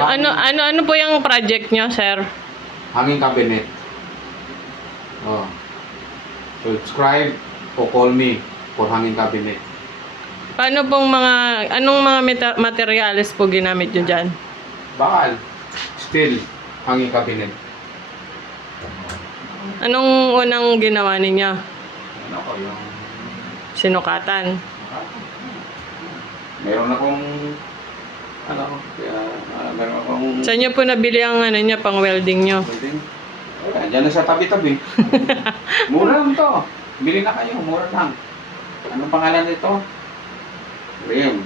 Ano po yung project nyo, sir? Hanging cabinet. Oh. Subscribe o call me for hanging cabinet. Paano pong anong mga materials po ginamit nyo dyan? Bakal. Steel. Hanging cabinet. Anong unang ginawa ninyo? Ano ko yung... Sinukatan. Meron akong... Ano ko? Meron akong... Saan nyo po nabili ang niya, pang welding nyo? Welding. Diyan na sa tabi-tabi. Mura lang to. Bili na kayo. Mura lang. Anong pangalan nito? Rim.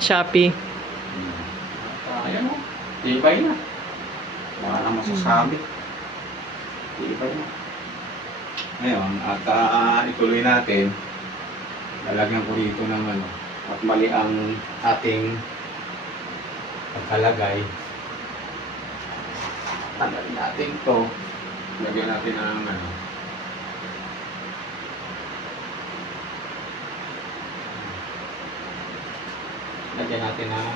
Shopee. Ayan o. Tibay na. Wala nang masasabi. Tibay na. Ngayon, at ituloy natin. Lalagyan ko dito ng ano. At mali ang ating pagkalagay. Tanggalin natin ito. Lagyan natin ng ano. Lagyan natin ng